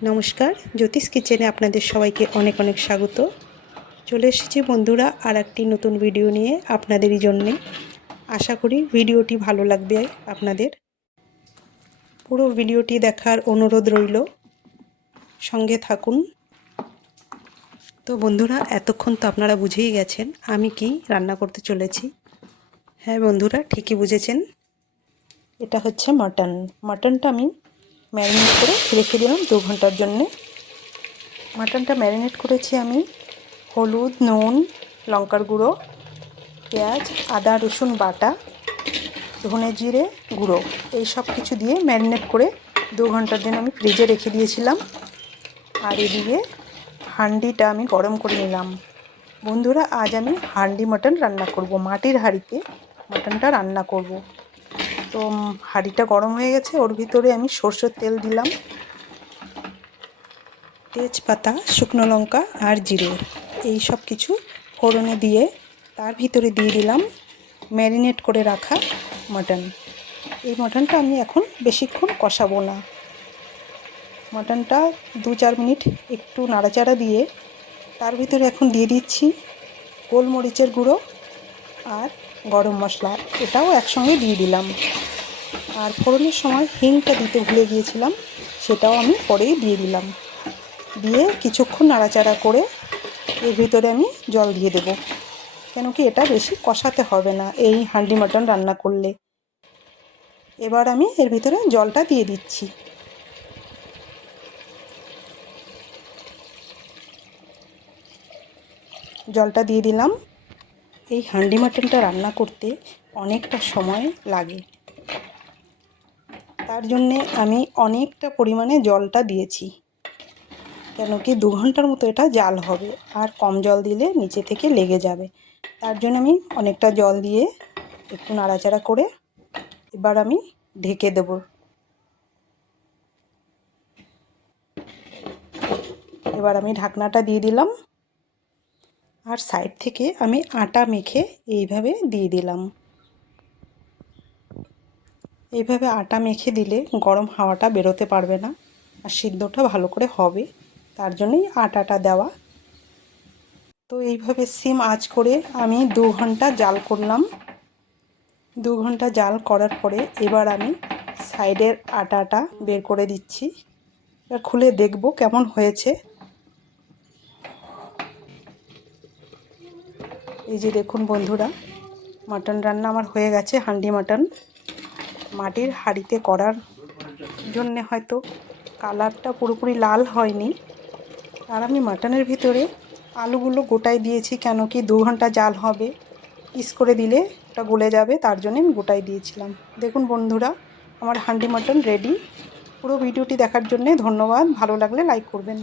নমস্কার, জ্যোতিষ কিচেনে আপনাদের সবাইকে অনেক অনেক স্বাগত। চলে এসেছি বন্ধুরা আর একটি নতুন ভিডিও নিয়ে আপনাদেরই জন্যে। আশা করি ভিডিওটি ভালো লাগবে আপনাদের। পুরো ভিডিওটি দেখার অনুরোধ রইল, সঙ্গে থাকুন। তো বন্ধুরা, এতক্ষণ তো আপনারা বুঝেই গেছেন আমি কি রান্না করতে চলেছি। হ্যাঁ বন্ধুরা, ঠিকই বুঝেছেন, এটা হচ্ছে মাটন। মাটনটা আমি ম্যারিনেট করে রেখে দিলাম 2 ঘন্টার জন্যে। মাটনটা ম্যারিনেট করেছি আমি হলুদ, নুন, লঙ্কার গুঁড়ো, পেঁয়াজ, আদা রসুন বাটা, ধনে জিরে গুঁড়ো, এই সব কিছু দিয়ে ম্যারিনেট করে 2 ঘন্টার জন্য আমি ফ্রিজে রেখে দিয়েছিলাম। আর এদিকে হাঁড়িটা আমি গরম করে নিলাম। বন্ধুরা, আজ আমি হাঁড়ি মাটন রান্না করব, মাটির হাঁড়িতে মাটনটা রান্না করব। তো হাঁড়িটা গরম হয়ে গেছে, ওর ভিতরে আমি সরষের তেল দিলাম, তেজপাতা, শুকনো লঙ্কা আর জিরে, এই সব কিছু ফোড়নে দিয়ে তার ভিতরে দিয়ে দিলাম ম্যারিনেট করে রাখা মাটন। এই মাটনটা আমি এখন বেশিক্ষণ কষাবো না। মাটনটা 2-4 মিনিট একটু নাড়াচাড়া দিয়ে তার ভিতরে এখন দিয়ে দিচ্ছি গোলমরিচের গুঁড়ো আর গরম মশলা, এটাও একসঙ্গে দিয়ে দিলাম। আর ফোড়নের সময় হিংটা দিতে ভুলে গিয়েছিলাম, সেটাও আমি পরেই দিয়ে দিলাম। দিয়ে কিছুক্ষণ নাড়াচাড়া করে এর ভিতরে আমি জল দিয়ে দেব, কেন কি এটা বেশি কষাতে হবে না এই হাঁড়ি মাটন রান্না করলে। এবার আমি এর ভিতরে জলটা দিয়ে দিচ্ছি। জলটা দিয়ে দিলাম। এই হাঁড়ি মাটনটা রান্না করতে অনেকটা সময় লাগে, তার জন্যে আমি অনেকটা পরিমাণে জলটা দিয়েছি, কেন কি 2 ঘন্টার মতো এটা জাল হবে, আর কম জল দিলে নিচে থেকে লেগে যাবে। তার জন্য আমি অনেকটা জল দিয়ে একটু নাড়াচাড়া করে এবার আমি ঢেকে দেব। এবার আমি ঢাকনাটা দিয়ে দিলাম, আর সাইড থেকে আমি আটা মেখে এইভাবে দিয়ে দিলাম। এইভাবে আটা মেখে দিলে গরম হাওয়াটা বেরোতে পারবে না, আর সিদ্ধটা ভালো করে হবে, তার জন্যই আটাটা দেওয়া। তো এইভাবে সিম আঁচ করে আমি 2 ঘন্টা জাল করলাম। 2 ঘন্টা জাল করার পরে এবার আমি সাইডের আটাটা বের করে দিচ্ছি। এবার খুলে দেখব কেমন হয়েছে। এই যে দেখুন বন্ধুরা, মাটন রান্না আমার হয়ে গেছে। হাঁড়ি মাটন মাটির হাঁড়িতে করার জন্যে হয়তো কালারটা পুরোপুরি লাল হয়নি। আর আমি মাটনের ভিতরে আলুগুলো গোটাই দিয়েছি, কেন কি 2 ঘন্টা জাল হবে, পিস করে দিলে ওটা গলে যাবে, তার জন্য আমি গোটাই দিয়েছিলাম। দেখুন বন্ধুরা, আমার হাঁড়ি মাটন রেডি। পুরো ভিডিওটি দেখার জন্যে ধন্যবাদ। ভালো লাগলে লাইক করবেন।